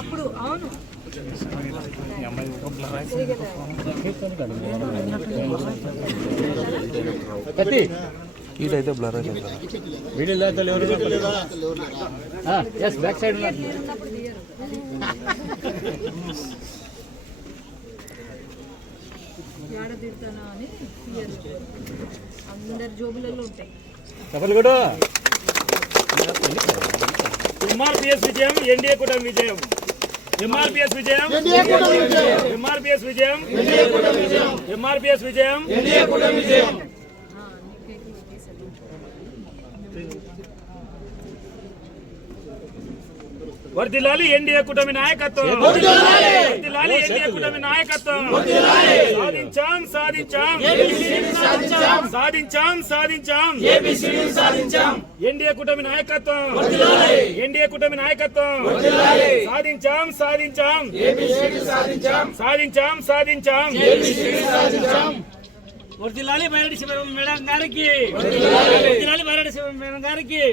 అప్పుడు అవును ఇటైతే బ్లర్ అయిపోతుంది బ్యాక్ సైడ్ ఏడ తిడతానా అని అందరి జోబులలో ఉంటాయి. ఎంఆర్పిఎస్ విజయం, ఎన్డీఏ కూటమి విజయం. ఎంఆర్పిఎస్ విజయం, ఎంఆర్పిఎస్ విజయం, ఎంఆర్పిఎస్ విజయం. వర్ధిల్లాలి ఎన్డీఏ కూటమి నాయకత్వం, వర్ధిల్లాలి ఎన్డీఏ కూటమి నాయకత్వం. సాధించాం సాధించాం సాధించాం సాధించాం ఎన్డీఏ కూటమి నాయకత్వం, ఎన్డీఏ కూటమి నాయకత్వం. సాధించాం సాధించాం సాధించాం సాధించాం. వర్ధిల్లాలి బైరెడ్డి శివరాం మేడం గారికి, వర్ధిల్లాలి బైరెడ్డి శివరాం మేడం గారికి.